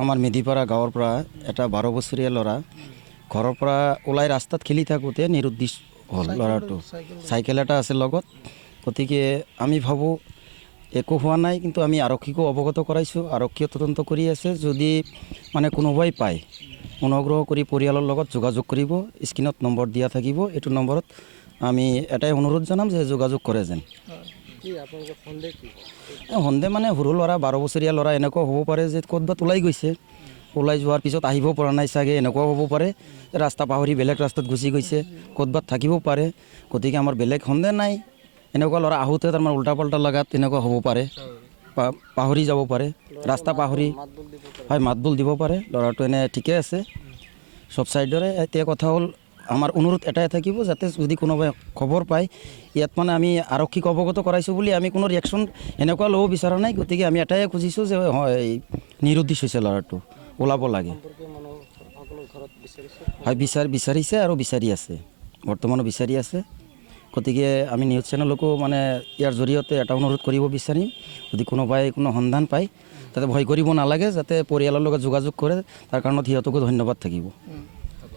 আমাৰ মেধিপাৰা গাঁৱৰ পৰা এটা 12 বছৰীয়া ল'ৰা ঘৰৰ পৰা ওলাই ৰাস্তাত খেলি থাকোঁতে নিৰুদ্দেশ হ'ল ল'ৰাটো। চাইকেল এটা আছে লগত। গতিকে আমি ভাবোঁ একো হোৱা নাই, কিন্তু আমি আৰক্ষীকো অৱগত কৰাইছোঁ। আৰক্ষীয়ে তদন্ত কৰি আছে। যদি মানে কোনোবাই পায়, অনুগ্ৰহ কৰি পৰিয়ালৰ লগত যোগাযোগ কৰিব। স্ক্ৰীণত নম্বৰ দিয়া থাকিব। এইটো নম্বৰত আমি এটাই অনুৰোধ জনাম যে যোগাযোগ কৰে যেন। সন্দেহ মানে সৰু ল'ৰা, 12 বছৰীয়া ল'ৰা, এনেকুৱা হ'ব পাৰে যে ক'ৰবাত ওলাই গৈছে, ওলাই যোৱাৰ পিছত আহিব পৰা নাই চাগে, এনেকুৱাও হ'ব পাৰে। ৰাস্তা পাহৰি বেলেগ ৰাস্তাত গুচি গৈছে, ক'ৰবাত থাকিব পাৰে। গতিকে আমাৰ বেলেগ সন্দেহ নাই। এনেকুৱা ল'ৰা আহোঁতে তাৰমানে উল্টা পাল্টা লগাত তেনেকুৱা হ'ব পাৰে, পাহৰি যাব পাৰে, ৰাস্তা পাহৰি হয় মাতবোল দিব পাৰে। ল'ৰাটো এনে ঠিকে আছে চব চাইডৰে। এতিয়া কথা হ'ল আমাৰ অনুৰোধ এটাই থাকিব, যাতে যদি কোনোবাই খবৰ পায়, ইয়াত মানে আমি আৰক্ষীক অৱগত কৰাইছোঁ বুলি আমি কোনো ৰিয়েকশ্যন এনেকুৱা ল'ব বিচৰা নাই। গতিকে আমি এটাই খুজিছোঁ যে হয় নিৰুদ্দেশ হৈছে ল'ৰাটো, ওলাব লাগে। হয় বিচাৰিছে আৰু বিচাৰি আছে, বৰ্তমানো বিচাৰি আছে। গতিকে আমি নিউজ চেনেলকো মানে ইয়াৰ জৰিয়তে এটা অনুৰোধ কৰিব বিচাৰিম, যদি কোনোবাই কোনো সন্ধান পায় তাতে ভয় কৰিব নালাগে, যাতে পৰিয়ালৰ লগত যোগাযোগ কৰে। তাৰ কাৰণত সিহঁতকো ধন্যবাদ থাকিব।